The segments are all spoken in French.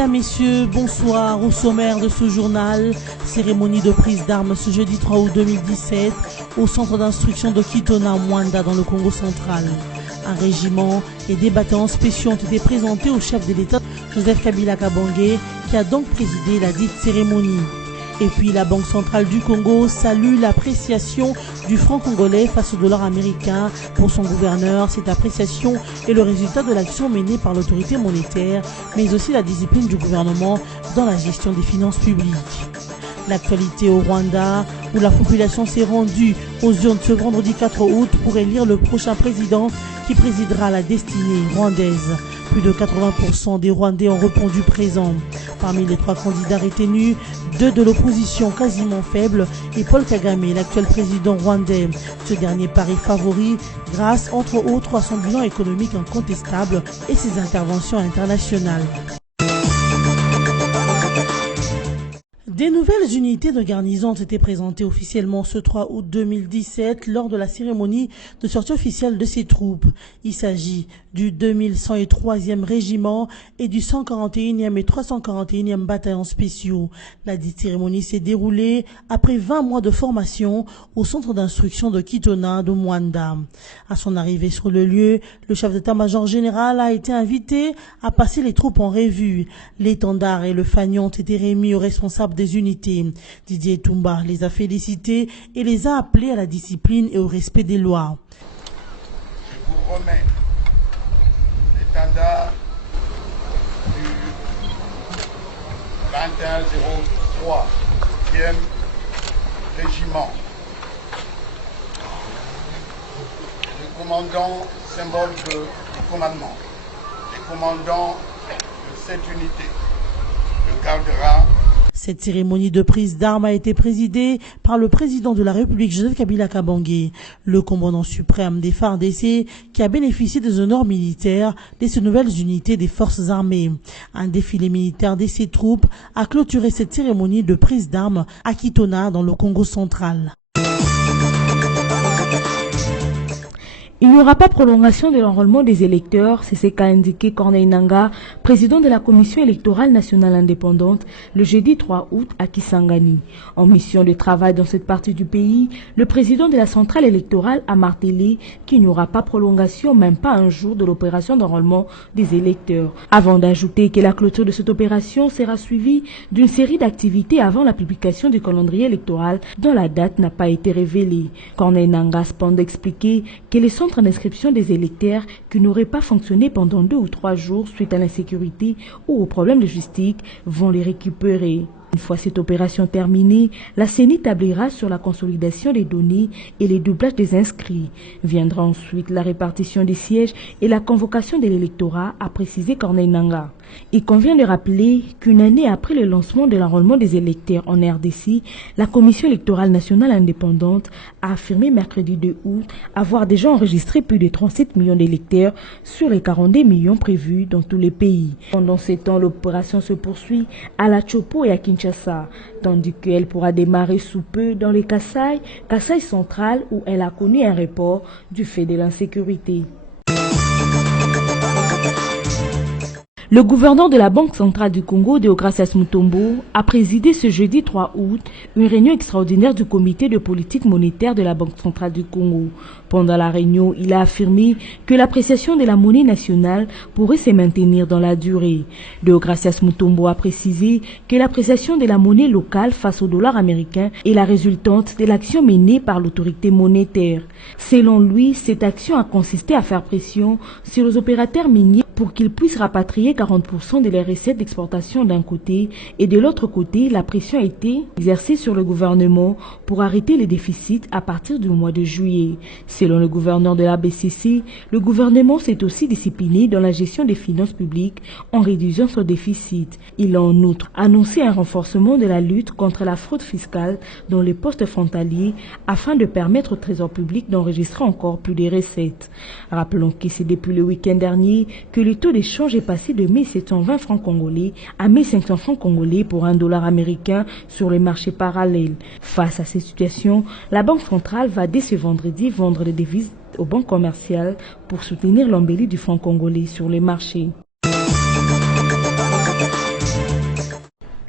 Mesdames, Messieurs, bonsoir. Au sommaire de ce journal, cérémonie de prise d'armes ce jeudi 3 août 2017 au centre d'instruction de Kitona, Mwanda, dans le Congo central. Un régiment et des bataillons spéciaux ont été présentés au chef de l'État, Joseph Kabila Kabange, qui a donc présidé la dite cérémonie. Et puis la Banque centrale du Congo salue l'appréciation du franc congolais face au dollar américain. Pour son gouverneur, cette appréciation est le résultat de l'action menée par l'autorité monétaire, mais aussi la discipline du gouvernement dans la gestion des finances publiques. L'actualité au Rwanda, où la population s'est rendue aux urnes ce vendredi 4 août pour élire le prochain président qui présidera la destinée rwandaise. Plus de 80% des Rwandais ont répondu présent. Parmi les 3 candidats retenus, 2 de l'opposition quasiment faible et Paul Kagame, l'actuel président rwandais. Ce dernier paraît favori grâce, entre autres, à son bilan économique incontestable et ses interventions internationales. Des nouvelles unités de garnison ont été présentées officiellement ce 3 août 2017 lors de la cérémonie de sortie officielle de ces troupes. Il s'agit du 2103e régiment et du 141e et 341e bataillon spéciaux. La dite cérémonie s'est déroulée après 20 mois de formation au centre d'instruction de Kitona de Mwanda. À son arrivée sur le lieu, le chef d'état-major général a été invité à passer les troupes en revue. L'étendard et le fanion ont été remis aux responsables des unités. Didier Toumba les a félicités et les a appelés à la discipline et au respect des lois. Je vous remets l'étendard du 2103e régiment. Le commandant symbole du commandement, le commandant de cette unité le gardera. Cette cérémonie de prise d'armes a été présidée par le président de la République, Joseph Kabila Kabange, le commandant suprême des FARDC, qui a bénéficié des honneurs militaires de ces nouvelles unités des forces armées. Un défilé militaire de ses troupes a clôturé cette cérémonie de prise d'armes à Kitona, dans le Congo central. Il n'y aura pas prolongation de l'enrôlement des électeurs, c'est ce qu'a indiqué Corneille Nangaa, président de la Commission électorale nationale indépendante, le jeudi 3 août à Kisangani. En mission de travail dans cette partie du pays, le président de la centrale électorale a martelé qu'il n'y aura pas prolongation, même pas un jour, de l'opération d'enrôlement des électeurs. Avant d'ajouter que la clôture de cette opération sera suivie d'une série d'activités avant la publication du calendrier électoral dont la date n'a pas été révélée. Corneille Nangaa a cependant expliqué que les centres d'inscription des électeurs qui n'auraient pas fonctionné pendant 2 ou 3 jours suite à l'insécurité ou aux problèmes de logistique vont les récupérer. Une fois cette opération terminée, la CENI tablera sur la consolidation des données et les doublages des inscrits. Viendra ensuite la répartition des sièges et la convocation de l'électorat, a précisé Corneille Nangaa. Il convient de rappeler qu'une année après le lancement de l'enrôlement des électeurs en RDC, la Commission électorale nationale indépendante a affirmé mercredi 2 août avoir déjà enregistré plus de 37 millions d'électeurs sur les 42 millions prévus dans tous les pays. Pendant ce temps, l'opération se poursuit à la Chopo et à Kinshasa, tandis qu'elle pourra démarrer sous peu dans les Kasaï central, où elle a connu un report du fait de l'insécurité. Le gouverneur de la Banque centrale du Congo, Deogracias Mutombo, a présidé ce jeudi 3 août une réunion extraordinaire du comité de politique monétaire de la Banque centrale du Congo. Pendant la réunion, il a affirmé que l'appréciation de la monnaie nationale pourrait se maintenir dans la durée. Deogracias Mutombo a précisé que l'appréciation de la monnaie locale face au dollar américain est la résultante de l'action menée par l'autorité monétaire. Selon lui, cette action a consisté à faire pression sur les opérateurs miniers pour qu'ils puissent rapatrier 40% de leurs recettes d'exportation d'un côté, et de l'autre côté, la pression a été exercée sur le gouvernement pour arrêter les déficits à partir du mois de juillet. Selon le gouverneur de la BCC, le gouvernement s'est aussi discipliné dans la gestion des finances publiques en réduisant son déficit. Il a en outre annoncé un renforcement de la lutte contre la fraude fiscale dans les postes frontaliers afin de permettre au trésor public d'enregistrer encore plus de recettes. Rappelons que c'est depuis le week-end dernier que le taux d'échange est passé de 1720 francs congolais à 1500 francs congolais pour $1 américain sur les marchés parallèles. Face à cette situation, la Banque centrale va dès ce vendredi vendre des devises aux banques commerciales pour soutenir l'embellie du franc congolais sur les marchés.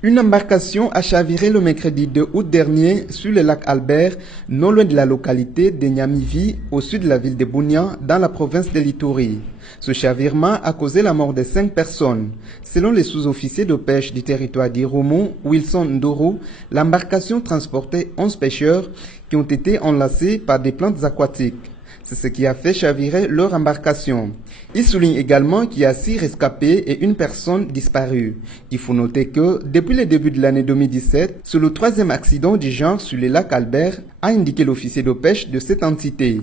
Une embarcation a chaviré le mercredi 2 août dernier sur le lac Albert, non loin de la localité de Nyamivi, au sud de la ville de Bunia, dans la province de l'Ituri. Ce chavirement a causé la mort de 5 personnes. Selon les sous-officiers de pêche du territoire d'Irumu, Wilson Nduru, l'embarcation transportait 11 pêcheurs qui ont été enlacés par des plantes aquatiques. C'est ce qui a fait chavirer leur embarcation. Il souligne également qu'il y a 6 rescapés et une personne disparue. Il faut noter que, depuis le début de l'année 2017, c'est le 3e accident du genre sur le lac Albert, a indiqué l'officier de pêche de cette entité.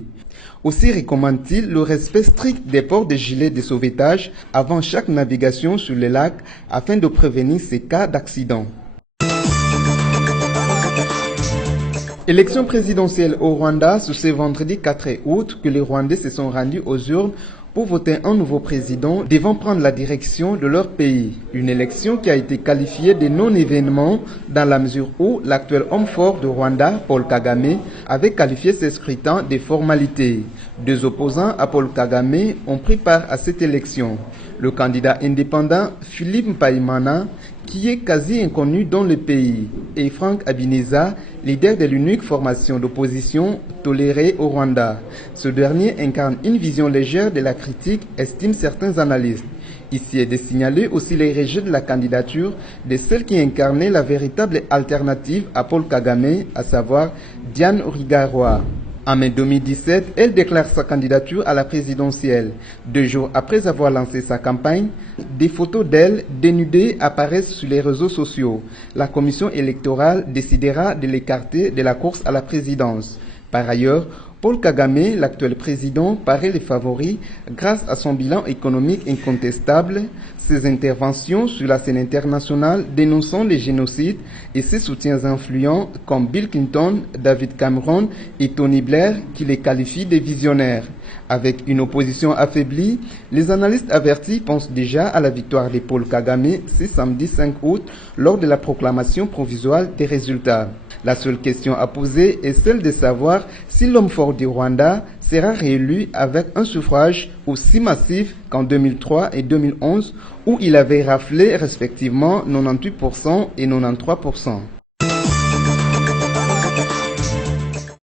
Aussi recommande-t-il le respect strict des ports de gilets de sauvetage avant chaque navigation sur le lac afin de prévenir ces cas d'accident. Élection présidentielle au Rwanda, c'est ce vendredi 4 août que les Rwandais se sont rendus aux urnes pour voter un nouveau président devant prendre la direction de leur pays. Une élection qui a été qualifiée de non-événement dans la mesure où l'actuel homme fort de Rwanda, Paul Kagame, avait qualifié ces scrutins de formalités. 2 opposants à Paul Kagame ont pris part à cette élection. Le candidat indépendant Philippe Mpayimana, qui est quasi inconnu dans le pays, et Frank Habineza, leader de l'unique formation d'opposition tolérée au Rwanda. Ce dernier incarne une vision légère de la critique, estiment certains analystes. Ici est de signaler aussi les rejets de la candidature de celle qui incarnait la véritable alternative à Paul Kagame, à savoir Diane Rwigara. En mai 2017, elle déclare sa candidature à la présidentielle. 2 jours après avoir lancé sa campagne, des photos d'elle dénudée apparaissent sur les réseaux sociaux. La commission électorale décidera de l'écarter de la course à la présidence. Par ailleurs, Paul Kagame, l'actuel président, paraît le favori grâce à son bilan économique incontestable, ses interventions sur la scène internationale dénonçant les génocides et ses soutiens influents comme Bill Clinton, David Cameron et Tony Blair qui les qualifient de visionnaires. Avec une opposition affaiblie, les analystes avertis pensent déjà à la victoire de Paul Kagame ce samedi 5 août lors de la proclamation provisoire des résultats. La seule question à poser est celle de savoir si l'homme fort du Rwanda sera réélu avec un suffrage aussi massif qu'en 2003 et 2011 où il avait raflé respectivement 98% et 93%.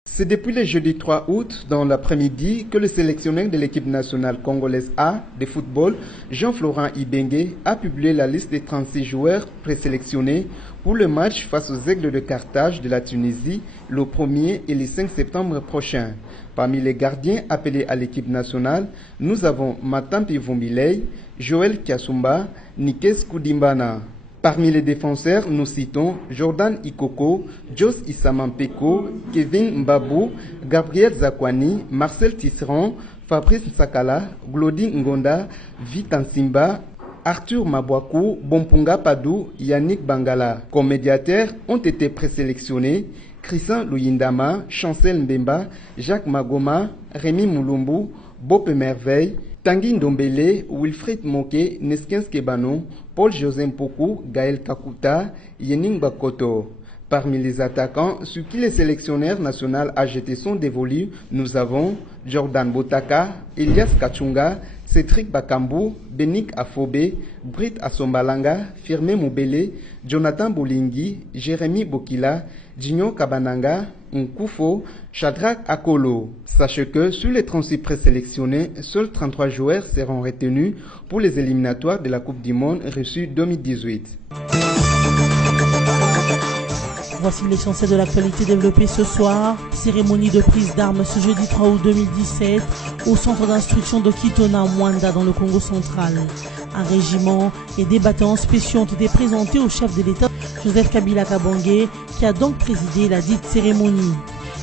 C'est depuis le jeudi 3 août, dans l'après-midi, que le sélectionneur de l'équipe nationale congolaise A de football, Jean-Florent Ibenge, a publié la liste des 36 joueurs présélectionnés pour le match face aux Aigles de Carthage de la Tunisie le 1er et le 5 septembre prochain. Parmi les gardiens appelés à l'équipe nationale, nous avons Matampi Vombilei, Joël Kiasumba, Nikes Kudimbana. Parmi les défenseurs, nous citons Jordan Ikoko, Jos Isamampeko, Kevin Mbabou, Gabriel Zakwani, Marcel Tisserand, Fabrice Nsakala, Glody Ngonda, Vitan Simba, Arthur Mabwaku, Bompunga Padou, Yannick Bangala. Comme médiateurs ont été présélectionnés Christian Luyindama, Chancel Mbemba, Jacques Magoma, Rémi Moulumbu, Bope Merveille, Tanguy Ndombele, Wilfried Moke, Neskens Kebano, Paul-José Mpoku, Gaël Kakuta, Yening Bakoto. Parmi les attaquants, sur qui le sélectionneur national a jeté son dévolu, nous avons Jordan Botaka, Elias Kachunga, Cédric Bakambu, Benik Afobe, Brit Asombalanga, Firmé Moubele, Jonathan Bolingi, Jérémy Bokila, Digno Kabananga, Nkufo, Shadrach Akolo. Sachez que sur les 36 présélectionnés, seuls 33 joueurs seront retenus pour les éliminatoires de la Coupe du Monde reçue 2018. Voici l'essentiel de l'actualité développée ce soir. Cérémonie de prise d'armes ce jeudi 3 août 2017 au centre d'instruction de Kitona, Mwanda, dans le Congo central. Un régiment et des bataillons spéciaux ont été présentés au chef de l'État, Joseph Kabila Kabange, qui a donc présidé la dite cérémonie.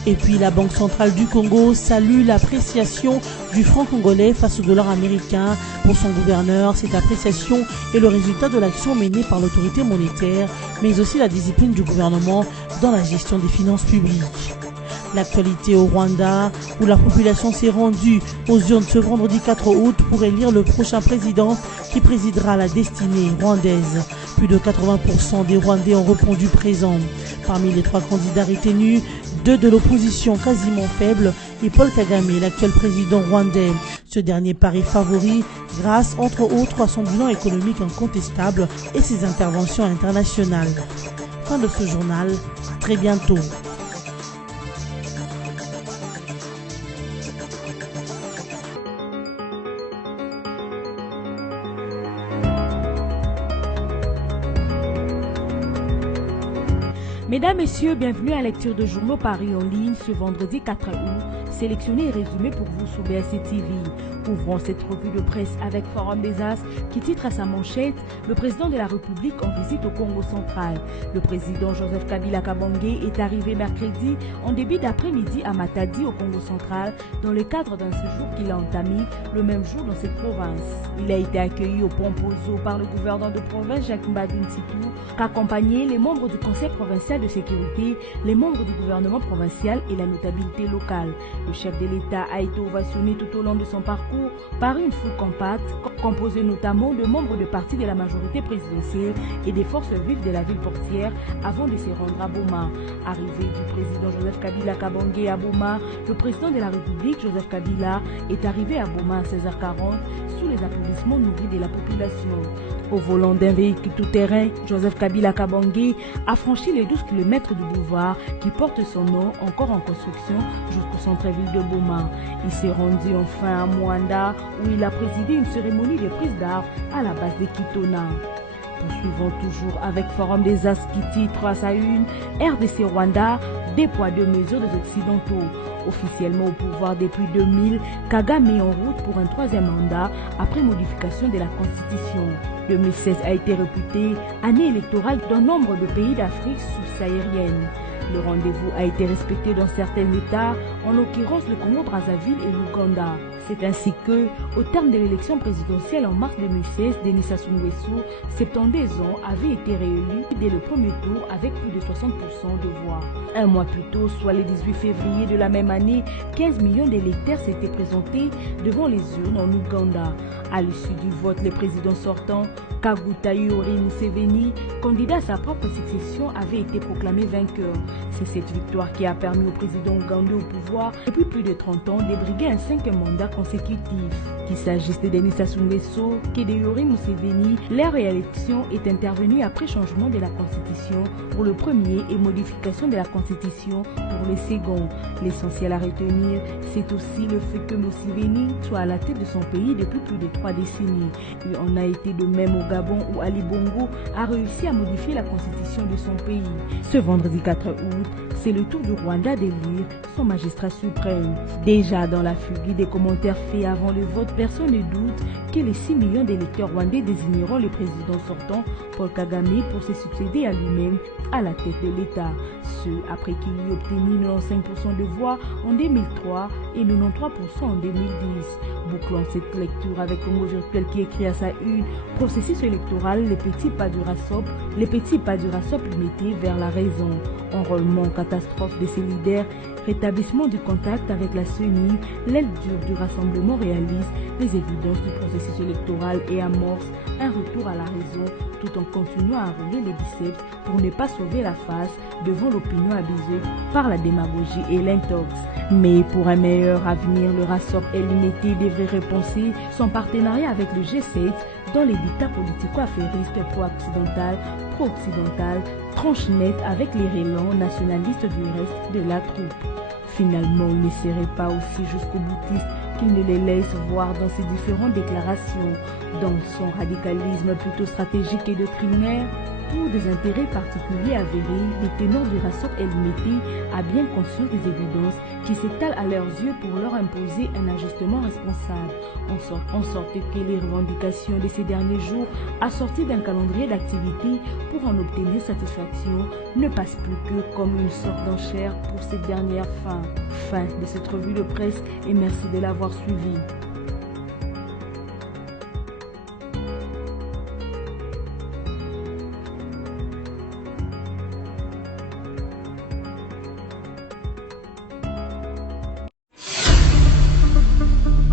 Et puis la Banque centrale du Congo salue l'appréciation du franc congolais face au dollar américain. Pour son gouverneur, cette appréciation est le résultat de l'action menée par l'autorité monétaire, mais aussi la discipline du gouvernement dans la gestion des finances publiques. L'actualité au Rwanda, où la population s'est rendue aux urnes ce vendredi 4 août pour élire le prochain président qui présidera la destinée rwandaise. Plus de 80% des Rwandais ont répondu présent. Parmi les 3 candidats retenus, deux de l'opposition quasiment faible et Paul Kagame, l'actuel président rwandais. Ce dernier paraît favori grâce entre autres à son bilan économique incontestable et ses interventions internationales. Fin de ce journal, à très bientôt. Mesdames, Messieurs, bienvenue à la lecture de journaux paris en ligne ce vendredi 4 août, sélectionnés et résumés pour vous sur BSC TV. Ouvrons cette revue de presse avec Forum des As qui titre à sa manchette « Le président de la République en visite au Congo central ». Le président Joseph Kabila Kabange est arrivé mercredi en début d'après-midi à Matadi au Congo central dans le cadre d'un séjour qu'il a entamé le même jour dans cette province. Il a été accueilli au Pompozo par le gouverneur de province Jacques Mbadou Ntsitou, qu'accompagnaient les membres du conseil provincial de sécurité, les membres du gouvernement provincial et la notabilité locale. Le chef de l'État a été ovationné tout au long de son parcours par une foule compacte, composée notamment de membres de partis de la majorité présidentielle et des forces vives de la ville portière avant de se rendre à Boma. Arrivé du président Joseph Kabila Kabange à Boma, le président de la République Joseph Kabila est arrivé à Boma à 16h40 sous les applaudissements nourris de la population. Au volant d'un véhicule tout-terrain, Joseph Kabila Kabange a franchi les 12 km du boulevard qui porte son nom, encore en construction, jusqu'au centre-ville de Boma. Il s'est rendu enfin à Mwanda où il a présidé une cérémonie de prise d'armes à la base de Kitona. Poursuivons toujours avec Forum des As qui titre à sa une « RDC Rwanda, des poids deux mesures des Occidentaux ». Officiellement au pouvoir depuis 2000, Kagame est en route pour un troisième mandat après modification de la Constitution. 2016 a été réputée année électorale d'un nombre de pays d'Afrique subsaharienne. Le rendez-vous a été respecté dans certains États, en l'occurrence le Congo-Brazzaville et l'Ouganda. C'est ainsi que, au terme de l'élection présidentielle en mars 2016, Denis Sassou Nguesso, 72 ans, avait été réélu dès le premier tour avec plus de 60% de voix. Un mois plus tôt, soit le 18 février de la même année, 15 millions d'électeurs s'étaient présentés devant les urnes en Ouganda. À l'issue du vote, le président sortant, Kaguta Yoweri Museveni, candidat à sa propre succession, avait été proclamé vainqueur. C'est cette victoire qui a permis au président ougandais au pouvoir depuis plus de 30 ans de briguer un 5e mandat consécutif. Qu'il s'agisse de Denis Sassou Nguesso que de Yoweri Museveni, leur réélection est intervenue après changement de la Constitution pour le premier et modification de la Constitution pour le second. L'essentiel à retenir, c'est aussi le fait que Museveni soit à la tête de son pays depuis plus de 3 décennies. Il en a été de même au Gabon où Ali Bongo a réussi à modifier la constitution de son pays. Ce vendredi 4 août, c'est le tour du Rwanda d'élire son magistrat suprême. Déjà dans la fugue des commentaires faits avant le vote, personne ne doute que les 6 millions d'électeurs rwandais désigneront le président sortant, Paul Kagame, pour se succéder à lui-même à la tête de l'État. Ce, après qu'il eut obtenu 95% de voix en 2003 et 93% en 2010. Bouclons cette lecture avec un mot virtuel qui écrit à sa une « Processus électoral, les petits pas du RASOP limités vers la raison. Enrôlement, catastrophe de ses leaders, rétablissement du contact avec la CENI, l'aile dure du rassemblement réaliste, les évidences du processus électoral et amorce un retour à la raison tout en continuant à rouler les biceps pour ne pas sauver la face devant l'opinion abusée par la démagogie et l'intox. Mais pour un meilleur avenir, le RASOP limité devrait repenser son partenariat avec le G7 dans les dictats politico-affairistes pro-occidental, tranche nette avec les relents nationalistes du reste de la troupe. Finalement, il ne serait pas aussi jusqu'au boutiste qu'il ne les laisse voir dans ses différentes déclarations, dans son radicalisme plutôt stratégique et doctrinaire. Pour des intérêts particuliers avérés, les ténors du RASOP limité a bien conscience des évidences qui s'étalent à leurs yeux pour leur imposer un ajustement responsable, en sorte que les revendications de ces derniers jours, assorties d'un calendrier d'activité pour en obtenir satisfaction, ne passent plus que comme une sorte d'enchère pour cette dernière fin. Fin de cette revue de presse et merci de l'avoir suivi.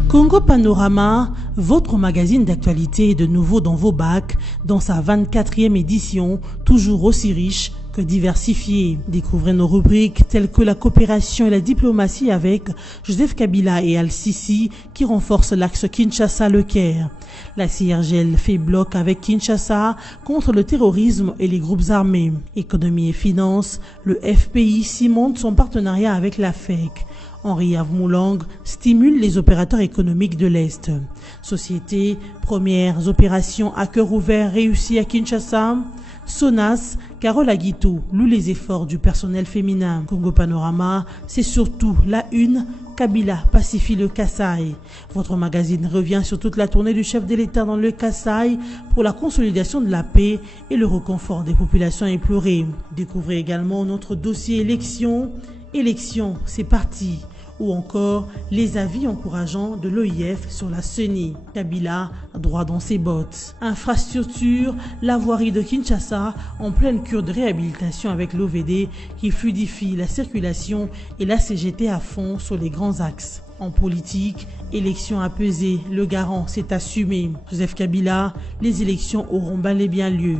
Congo Panorama, votre magazine d'actualité est de nouveau dans vos bacs, dans sa 24e édition, toujours aussi riche que diversifiée. Découvrez nos rubriques telles que la coopération et la diplomatie avec Joseph Kabila et Al-Sisi qui renforcent l'axe Kinshasa-Le Caire. La CIRGL fait bloc avec Kinshasa contre le terrorisme et les groupes armés. Économie et finances, le FPI cimente son partenariat avec la FEC. Henri Avmoulang stimule les opérateurs économiques de l'Est. Société, premières opérations à cœur ouvert réussies à Kinshasa. Sonas, Carole Aguito loue les efforts du personnel féminin. Congo Panorama, c'est surtout la une. Kabila pacifie le Kasaï. Votre magazine revient sur toute la tournée du chef de l'État dans le Kasaï pour la consolidation de la paix et le reconfort des populations éplorées. Découvrez également notre dossier élections. Élections, c'est parti. Ou encore les avis encourageants de l'OIF sur la CENI. Kabila droit dans ses bottes. Infrastructure, la voirie de Kinshasa en pleine cure de réhabilitation avec l'OVD qui fluidifie la circulation et la CGT à fond sur les grands axes. En politique, élections apaisées, le garant s'est assumé. Joseph Kabila, les élections auront bel et bien lieu.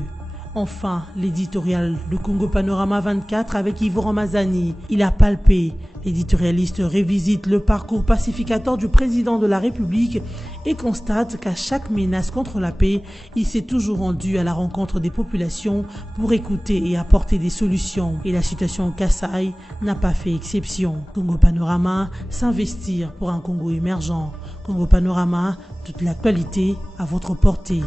Enfin, l'éditorial de Congo Panorama 24 avec Yvo Ramazani. Il a palpé. L'éditorialiste revisite le parcours pacificateur du président de la République et constate qu'à chaque menace contre la paix, il s'est toujours rendu à la rencontre des populations pour écouter et apporter des solutions. Et la situation au Kasaï n'a pas fait exception. Congo Panorama, s'investir pour un Congo émergent. Congo Panorama, toute l'actualité à votre portée.